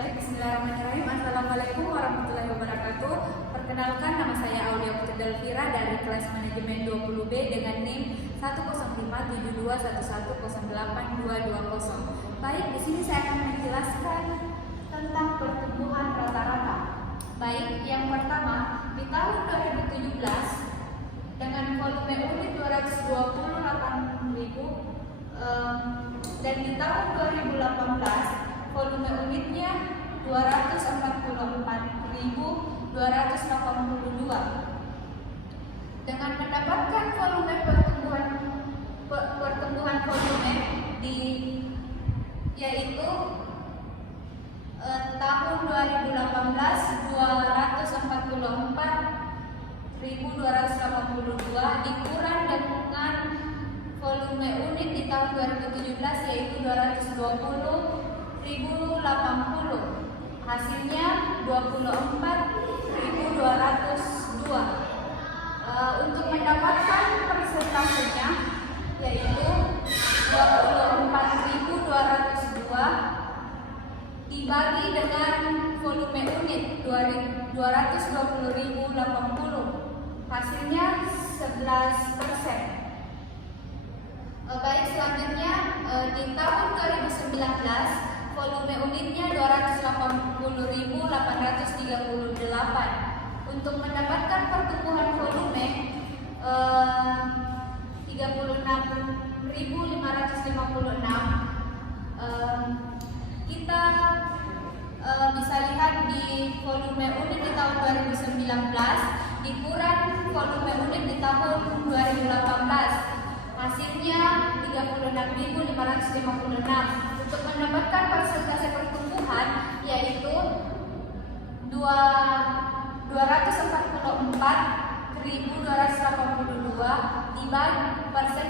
Baik, bismillahirrahmanirrahim. Assalamualaikum warahmatullahi wabarakatuh. Perkenalkan, nama saya Aulia Putri Delvira dari kelas manajemen 20B dengan NIM 1057211082220. Baik, di sini saya akan menjelaskan tentang pertumbuhan rata-rata. Baik, yang pertama, di tahun 2017 dengan volume unit 228.000 dan di tahun 2018 volume unitnya 244.282. Dengan mendapatkan volume pertumbuhan volume yaitu tahun 2018 244.282 dikurang dengan volume unit di tahun 2017 yaitu 220.080. Hasilnya 24.202. Untuk mendapatkan persentasenya yaitu 24.202 dibagi dengan volume unit 220.080. Hasilnya 11%. Baik, selanjutnya di tahun 2019 volume unitnya 280.838. Untuk mendapatkan pertumbuhan volume 36.556, kita bisa lihat di volume unit di tahun 2019 dikurang volume unit di tahun 2018. Hasilnya 36.556. Untuk mendapatkan persentase pertumbuhan yaitu 244.282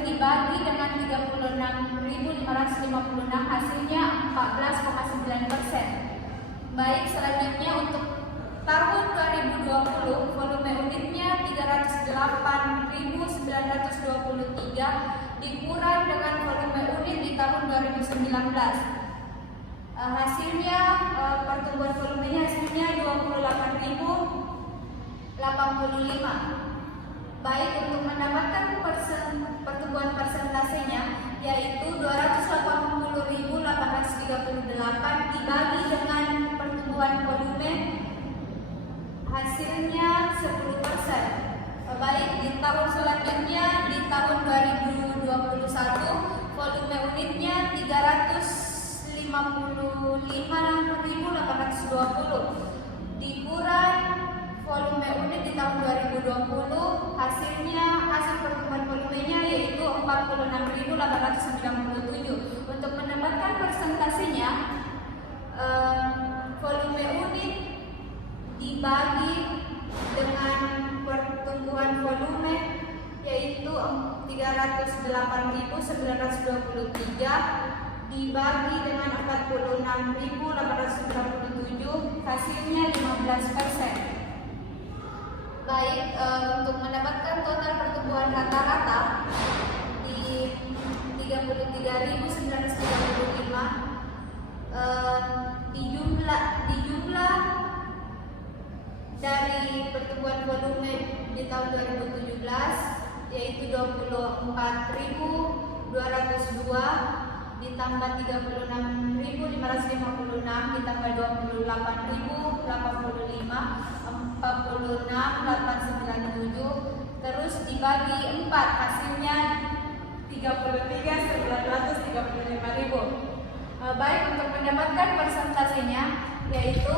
dibagi dengan 36.556, hasilnya 14,9%. Baik, selanjutnya untuk tahun 2020 volume unitnya 308.923 dikurang dengan volume unit di tahun 2019. Hasilnya pertumbuhan volumenya hasilnya 28.085. Baik, untuk mendapatkan pertumbuhan persentasenya yaitu 280.838 dibagi dengan pertumbuhan volume, hasilnya 10%. Baik, di tahun selanjutnya di tahun 2021 volume unitnya 355.820 dikurang volume unit di tahun 2020, hasil pertumbuhan volumenya yaitu 46.897. Untuk mendapatkan persentasenya volume unit dibagi dengan pertumbuhan volume yaitu 308.923 dibagi dengan 46.897, hasilnya 15%. Baik, untuk mendapatkan total pertumbuhan rata-rata di 33.935, di jumlah dari pertumbuhan volume di tahun 2017 yaitu 24.202 ditambah 36.556 ditambah 28.085 46.897 terus dibagi 4, hasilnya 33.935.000. Baik, untuk mendapatkan persentasenya yaitu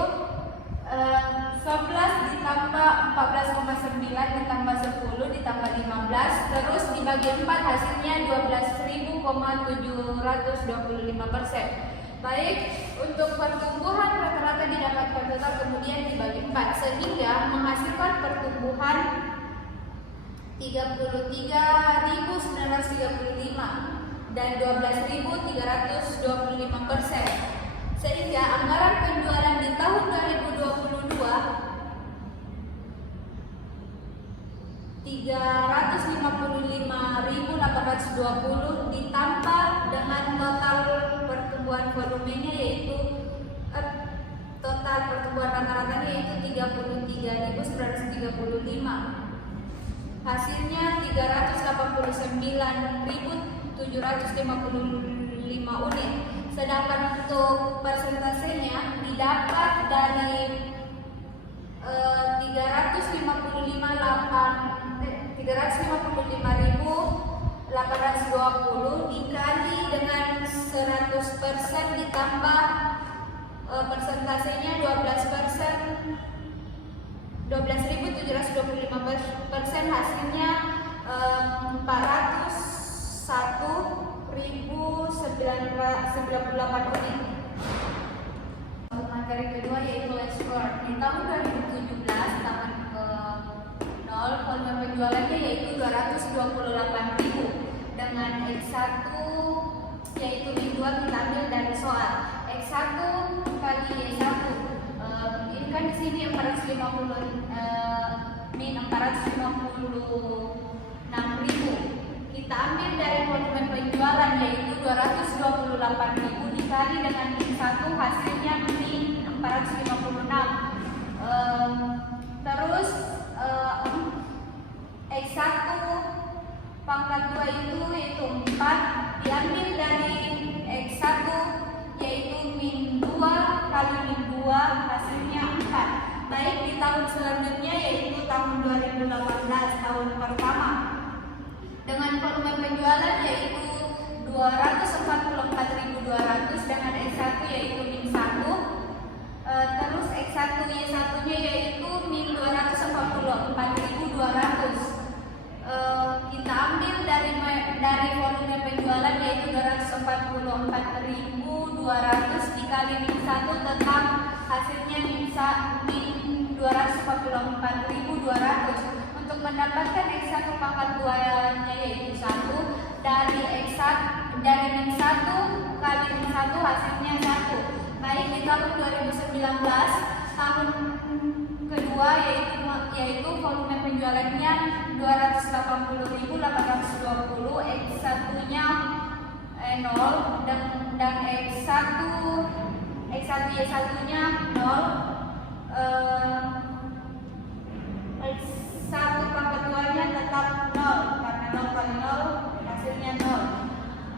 11 ditambah 14,9 ditambah 10 ditambah 15 terus dibagi 4, hasilnya 12.725%. Baik, untuk pertumbuhan rata-rata didapatkan total kemudian dibagi 4 sehingga menghasilkan pertumbuhan 33.935 dan 12.325%. Sehingga anggaran penjualan di tahun 2022 355.820 ditambah dengan total pertumbuhan volumenya yaitu pertumbuhan rata-ratanya yaitu 33.935. Hasilnya 389.755 unit. Sedangkan untuk persentasenya didapat dari 355.820 dikali dengan 100% ditambah persentasenya 12.725%, hasilnya 401.098 unit. Untuk materi kedua yaitu ekspor. Di tahun 2017 tahun ke-0 volume penjualannya yaitu 228.000. Dengan X1 yaitu Y2 kita ambil dari soal. X1 kali Y1. Ini kan di sini 456.000. Kita ambil dari volume penjualan yaitu 228.000 dikali dengan X1 hasilnya min 456. Terus X1 pangkat 2 itu yaitu 4 diambil dari X1 yaitu min 2 kali min 2 hasilnya 4. Baik, di tahun selanjutnya yaitu tahun 2018 tahun pertama dengan volume penjualan yaitu 244.200 dengan X1 yaitu min 1. Terus X1 Y1 nya yaitu min 244.200. Kita ambil dari volume penjualan yaitu 244.200 dikali min 1 tetap hasilnya min 244.200. Untuk mendapatkan X1 pangkat 2 nya yaitu 1 dari dari min 1 kali min 1 hasilnya 1. Baik, di tahun 2019 tahun kedua yaitu volume penjualannya 280.820, X1 nya 0 dan X1 Y1 nya 0. X1 pangkat 2 nya tetap 0 karena 0 kali 0 hasilnya 0.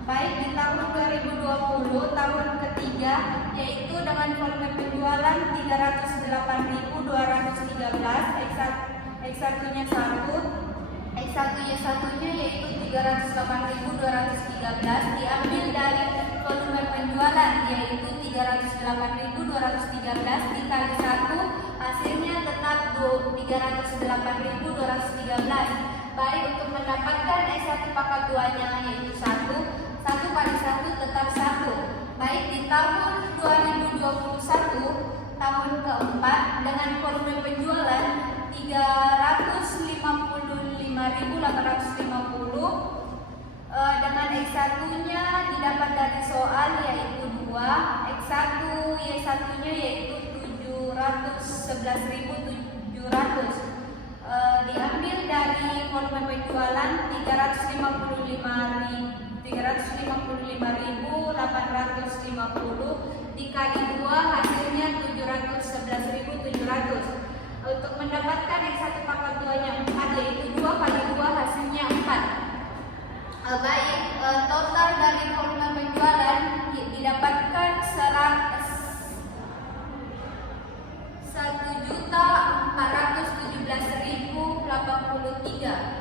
Baik, di tahun 2020 tahun ketiga yaitu dengan volume penjualan 308.213, X1 nya 1, X1 Y1 nya yaitu 308.213 diambil dari volume penjualan yaitu 308.213 dikali 1 hasilnya tetap 308.213. Baik, untuk mendapatkan X1 pangkat 2 nya yaitu 1 kali 1 tetap 1. Baik, di tahun 2021 tahun keempat dengan volume penjualan 355.850 dengan X1 nya didapat dari soal yaitu 2, X1 Y1 nya yaitu 711.700. Diambil dari volume penjualan 355.850 dikali 2 hasilnya 711.700. Untuk mendapatkan X1 pangkat 2 nya 4 yaitu 2 kali 2 hasilnya 4. Baik, total dari volume penjualan didapatkan 1.417.083.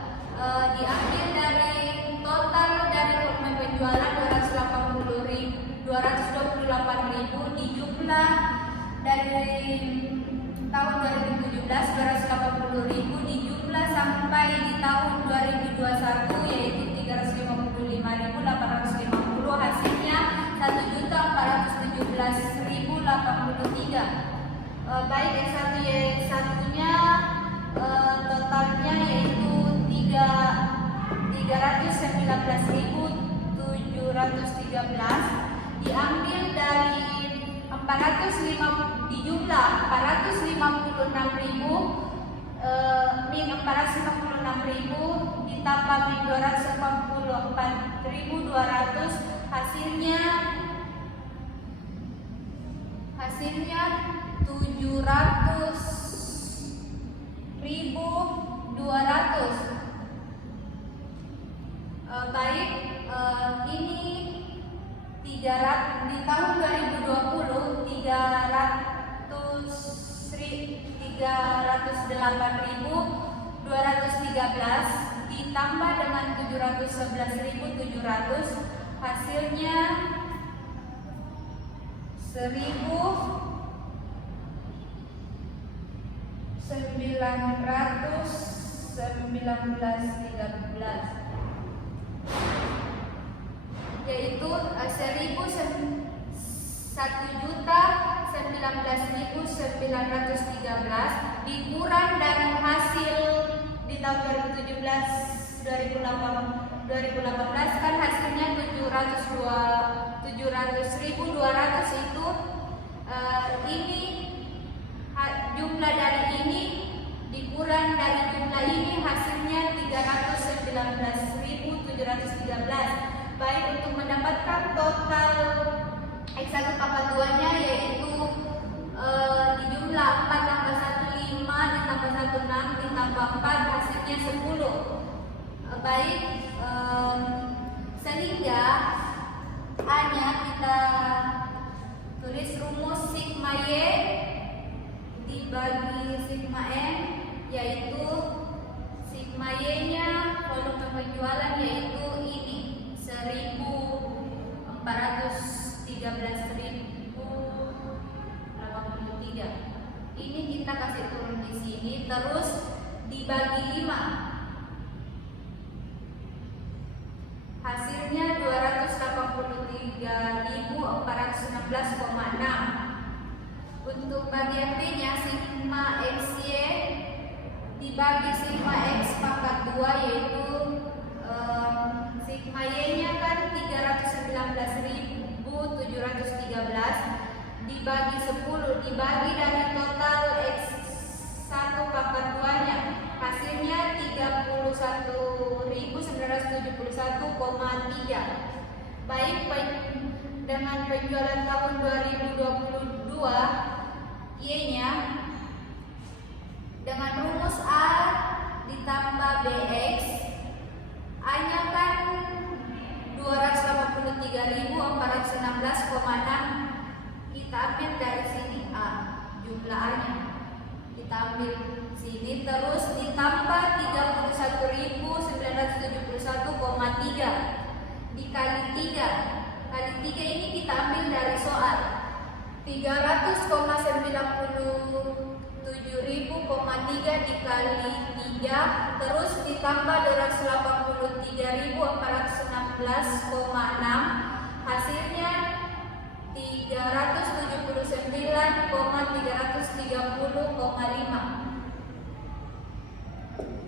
Diambil dari total dari volume penjualan 228.000 dijumlah dari tahun 2017 280.000 dijumlah sampai di tahun 2021 yaitu 355.850 hasilnya 1.417.083. Baik, X1 Y1 nya totalnya yaitu 319.713 diambil dari 450 dijumlah 456.000 min 456.000 ditambah min 244.200 hasilnya 700.200. Baik, ini 300 di tahun 2020 308.213 ditambah dengan 711.700, hasilnya 1.919.13, yaitu 1.019.913 dikurang dari hasil di tahun 2018 kan hasilnya 700.200 itu ini jumlah dari ini dikurang dari jumlah ini hasilnya 319.713. Baik, untuk mendapatkan total X1 pangkat 2-nya yaitu di jumlah 4 tambah 1 5 ditambah 1 6 ditambah 4 hasilnya 10. Baik, sehingga A-nya kita tulis rumus sigma Y dibagi sigma M, yaitu sigma Y-nya volume penjualan yaitu ini 1.413.083. Ini kita kasih turun di sini, terus dibagi 5, hasilnya 283.416,6. Untuk bagian B-nya sigma XY dibagi sigma X pangkat 2, yaitu sigma Y-nya kan 319.713 dibagi 10 dibagi dari total X1 pangkat 2-nya, hasilnya 31.971,3. Baik, dengan penjualan tahun 2022 Y-nya dengan rumus A ditambah BX, A-nya kan 283.416,6. Kita ambil dari sini A, jumlah A-nya kita ambil sini, terus ditambah 31.971,3 dikali 3. Kali 3 ini kita ambil dari soal 397.000,3 dikali 3, terus ditambah 283.416,6, hasilnya 379.330,5.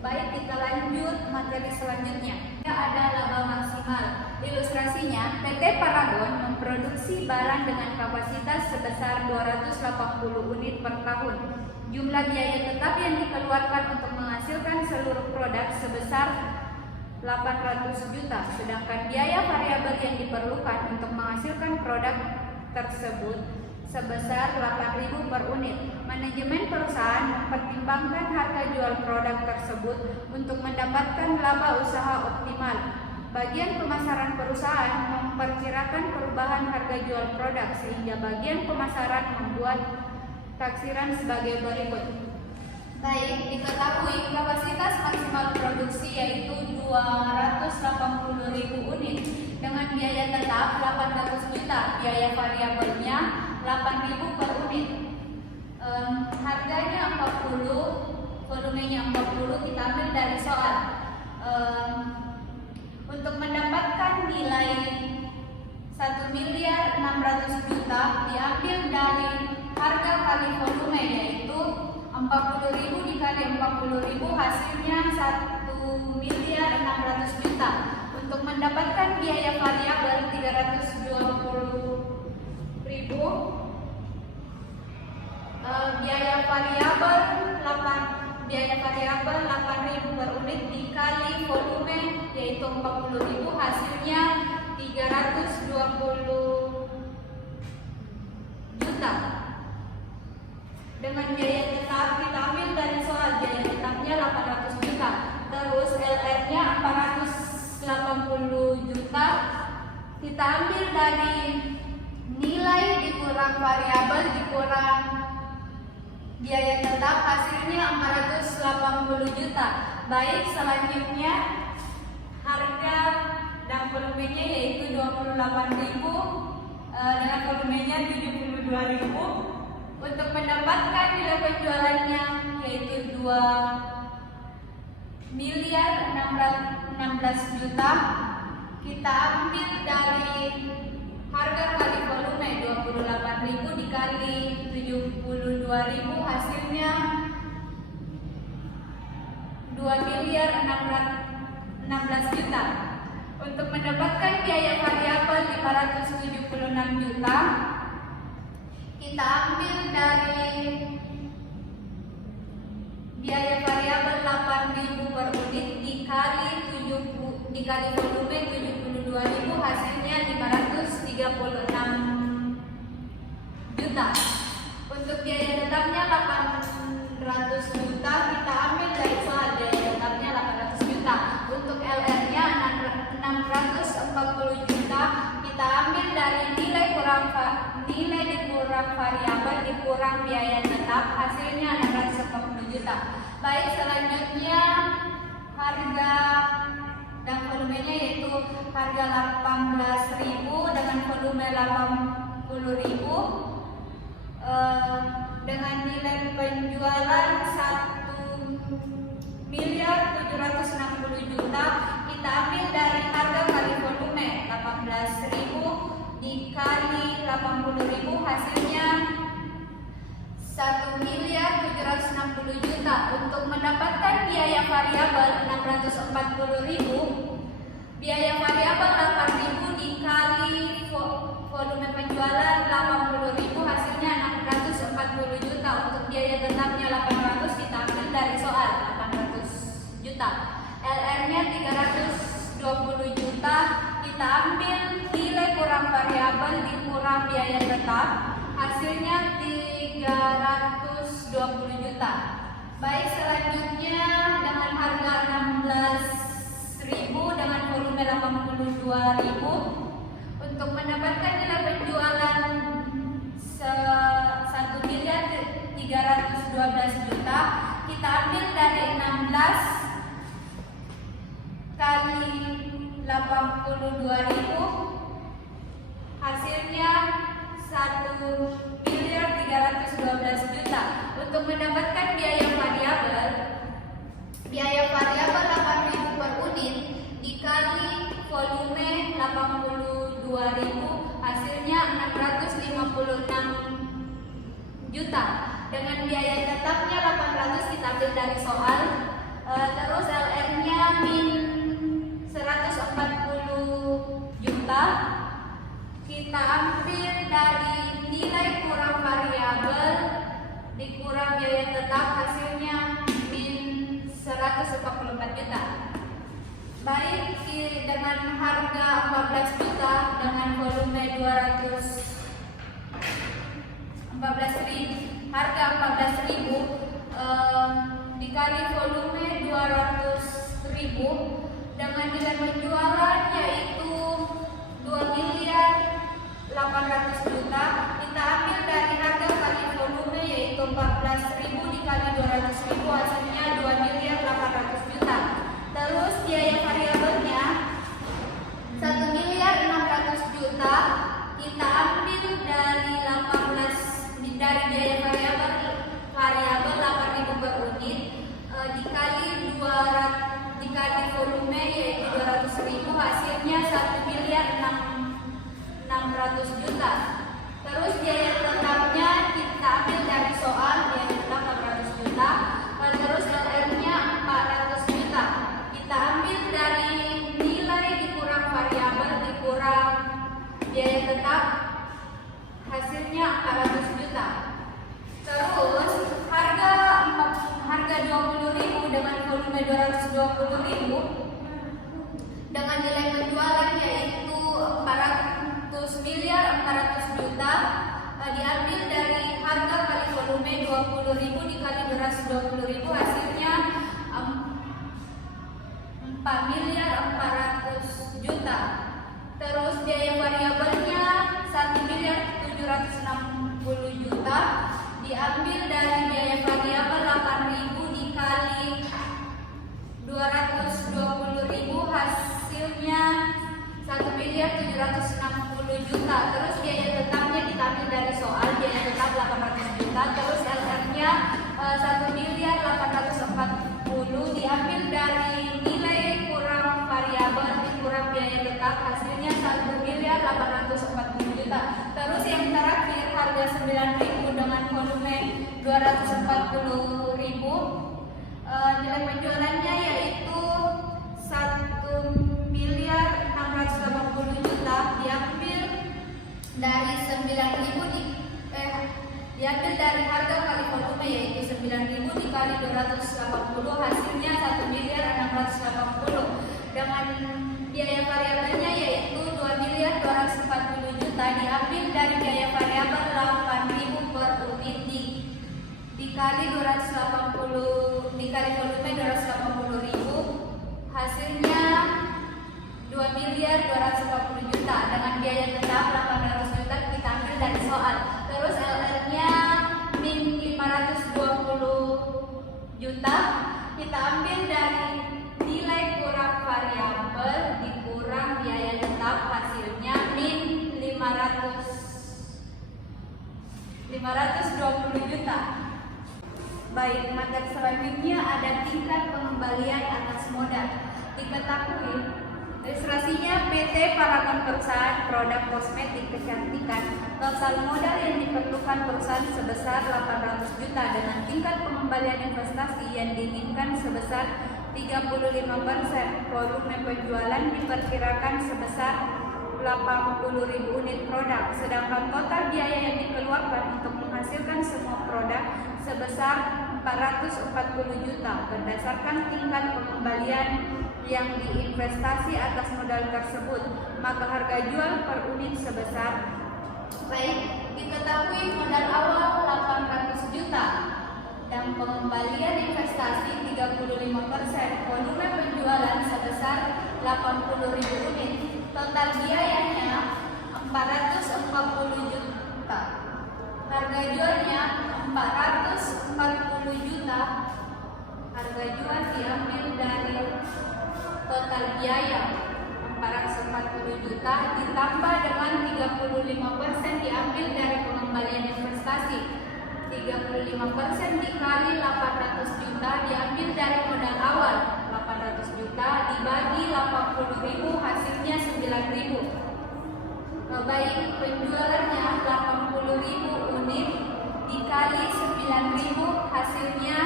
Baik, kita lanjut materi selanjutnya. Ada laba maksimal. Ilustrasinya, PT Paragon memproduksi barang dengan kapasitas sebesar 280 unit per tahun. Jumlah biaya tetap yang dikeluarkan untuk menghasilkan seluruh produk sebesar 800 juta, sedangkan biaya variabel yang diperlukan untuk menghasilkan produk tersebut sebesar 8.000 per unit. Manajemen perusahaan mempertimbangkan harga jual produk tersebut untuk mendapatkan laba usaha optimal. Bagian pemasaran perusahaan memperkirakan perubahan harga jual produk, sehingga bagian pemasaran membuat taksiran sebagai berikut. Baik, diketahui kapasitas maksimal produksi yaitu 280.000 unit dengan biaya tetap 800 juta, biaya variabelnya 8.000 per unit. Harganya 40, volumenya 40, kita ambil dari soal. Untuk mendapatkan nilai 1.600.000.000 diambil dari harga kali volume, yaitu 40.000 dikali 40.000, hasilnya 1.600.000.000. Untuk mendapatkan biaya variabel 320.000, biaya variabel 8.000 per unit dikali volume yaitu 40.000, hasilnya 320 juta. Dengan biaya tetap kita ambil dari soal, biaya tetapnya 800 juta. Terus LR-nya 480 juta. Kita ambil dari nilai dikurang variabel dikurang biaya tetap, hasilnya 480 juta. Baik, selanjutnya harga dan volumenya yaitu 28.000 dengan volumenya 72.000. Untuk mendapatkan nilai penjualannya yaitu 2.616 juta, kita ambil dari harga kali volume 28.000 dikali 72.000, hasilnya 2.616 juta. Untuk mendapatkan biaya variabel 576 juta, kita ambil dari biaya variabel 8.000 per unit dikali volume 72.000, hasilnya 536 juta. Untuk biaya tetapnya 800 juta, kita ambil dari soal, biaya tetapnya 800 juta. Untuk LR-nya 640 juta, kita ambil dari nilai dikurang variabel dikurang biaya tetap, hasilnya 640 juta. Baik, selanjutnya harga dan volumenya yaitu harga 18.000 dengan volume 80.000 dengan nilai penjualan 1.760 juta. Kita ambil dari harga kali volume 18.000 dikali 80.000, hasilnya 1.760 juta. Untuk mendapatkan biaya variabel 640.000, biaya variabel 8.000 dikali volume penjualan 80.000, hasilnya 640 juta. Untuk biaya tetapnya 800, kita ambil dari soal 800 juta. LR-nya 320 juta, kita ambil nilai kurang variabel dikurang biaya tetap, hasilnya 320 juta. Baik, selanjutnya dengan harga 16.000 dengan volume 82.000, untuk mendapatkan nilai penjualan 1.312 juta, kita ambil dari 16 kali 82.000, hasilnya 1.312 juta. Untuk mendapatkan biaya variabel 8.000 per unit dikali volume 82.000, hasilnya 656 juta. Dengan biaya tetapnya 800, kita ambil dari soal. Terus LR-nya min 140 juta, kita ambil dari nilai kurang variabel dikurang biaya tetap, hasilnya min 144 juta. Baik, dengan harga 14 juta dengan volume 14.000 dikali volume 200.000 dengan nilai penjualan yaitu 2.800 juta, kita ambil dari harga kali volume yaitu 14.000 dikali 200.000, hasilnya 2.800 juta. Terus biaya variabelnya 1.600 juta, kita ambil dari biaya variabel 8.000 per unit dikali volume yaitu 200.000, hasilnya 1.600 juta. Terus biaya tetapnya kita ambil dari soal, biaya tetap 800 juta. Terus LR-nya 400 juta, kita ambil dari nilai dikurang variabel dikurang biaya tetap, hasilnya 400 juta. Terus harga 20.000 dengan volume 220.000 dengan nilai penjualan yaitu 400 juta, 20.000 dikali 220.000 hasilnya 4.400.000.000. Terus biaya variabelnya 1.760.000.000 diambil dari biaya variabel 8.000 dikali 220.000 hasilnya 1.760.000.000. Terus biaya tetapnya diambil dari soal, biaya tetap 800 juta. Terus LR-nya 1.840.000 diambil dari nilai kurang variabel dikurang biaya tetap hasilnya 1.840.000.000. Terus yang terakhir harga 9.000 dengan volume 240.000, nilai penjualannya yaitu 1.680.000.000 diambil dari 9.000 diambil dari harga kali volume yaitu 9.000 dikali 280 hasilnya 1.680.000.000 dengan biaya variabelnya yaitu 2.240.000.000 diambil dari biaya variabel 8.000 per unit dikali 280 dikali volume 280.000 hasilnya 2.240.000.000 dengan biaya tetap 800 juta kita ambil dari soal. Terus LR-nya min 520 juta kita ambil dari nilai kurang variabel dikurang biaya tetap hasilnya min 520 juta. Baik, materi selanjutnya ada tingkat pengembalian atas modal. Diketahui registrasinya PT Paragon Perusahaan Produk Kosmetik Kecantikan, total modal yang diperlukan perusahaan sebesar 800 juta dengan tingkat pengembalian investasi yang diinginkan sebesar 35%. Volume penjualan diperkirakan sebesar 80.000 unit produk, sedangkan total biaya yang dikeluarkan untuk menghasilkan semua produk sebesar 440 juta berdasarkan tingkat pengembalian yang diinvestasi atas modal tersebut, maka harga jual per unit sebesar baik diketahui modal awal 800 juta dan pengembalian investasi 35%, volume penjualan sebesar 80.000 unit, total biayanya 440 juta, harga jualnya 440 juta, harga jual diambil dari total biaya 440 juta ditambah dengan 35% diambil dari pengembalian investasi, 35% dikali 800 juta diambil dari modal awal 800 juta dibagi 80.000 hasilnya 9.000. Baik, penjualannya 80.000 unit dikali 9.000 hasilnya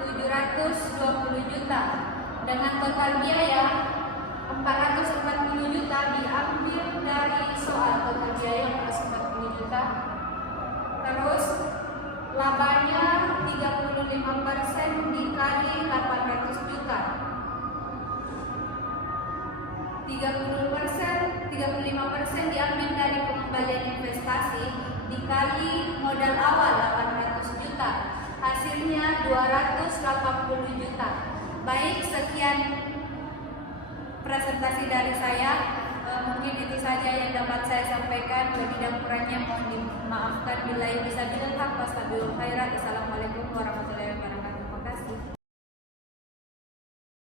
720 juta dengan total biaya 440 juta diambil dari soal total biaya 440 juta. Terus labanya 35% dikali 800 juta, 35% diambil dari pengembalian investasi dikali modal awal 800 juta hasilnya 280 juta. Baik, sekian presentasi dari saya. Mungkin itu saja yang dapat saya sampaikan. Lebih dan kurangnya mohon dimaafkan. Bila bisa bilang hak, wassalamualaikum warahmatullahi wabarakatuh.